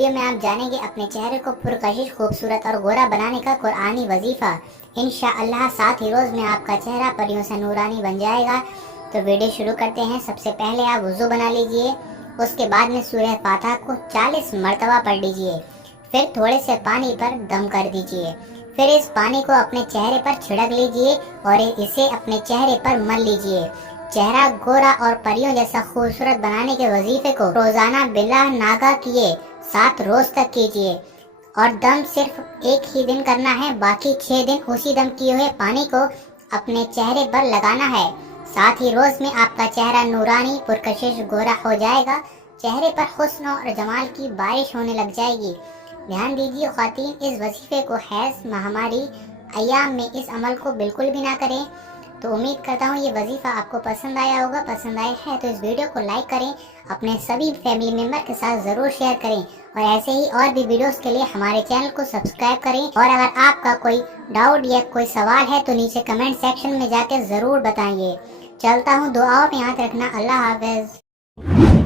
Video में आप जानेंगे अपने चेहरे को पुरकशिश, खूबसूरत और गोरा बनाने का कुरानी वजीफा। इंशाअल्लाह 7 ही रोज में आपका चेहरा परियों से नूरानी बन जाएगा। तो वीडियो शुरू करते हैं। सबसे पहले आप वुजू बना लीजिए। उसके बाद में सूरह फातिहा को 40 मरतबा पढ़ लीजिए। फिर थोड़े से पानी पर दम कर दीजिए। फिर इस पानी को अपने चेहरे पर छिड़क लीजिए और इसे अपने चेहरे पर मल लीजिए। चेहरा गोरा और परियों जैसा खूबसूरत बनाने के वजीफे को रोजाना बिला नागा किए 7 रोज तक कीजिए और दम सिर्फ एक ही दिन करना है। बाकी 6 दिन उसी दम किए हुए पानी को अपने चेहरे पर लगाना है। 7 ही रोज में आपका चेहरा नूरानी, पुरकशिश, गोरा हो जाएगा। चेहरे पर हुस्न और जमाल की बारिश होने लग जाएगी। ध्यान दीजिए ख्वातीन, इस वजीफे को हैज महामारी अयाम में इस अमल को बिल्कुल भी ना करें। तो उम्मीद करता हूँ ये वजीफा आपको पसंद आया होगा। पसंद आया है तो इस वीडियो को लाइक करें, अपने सभी फैमिली मेंबर के साथ ज़रूर शेयर करें और ऐसे ही और भी वीडियोस के लिए हमारे चैनल को सब्सक्राइब करें। और अगर आपका कोई डाउट या कोई सवाल है तो नीचे कमेंट सेक्शन में जाकर ज़रूर बताइए। चलता हूँ, दुआओं में याद रखना। अल्लाह हाफ़िज़।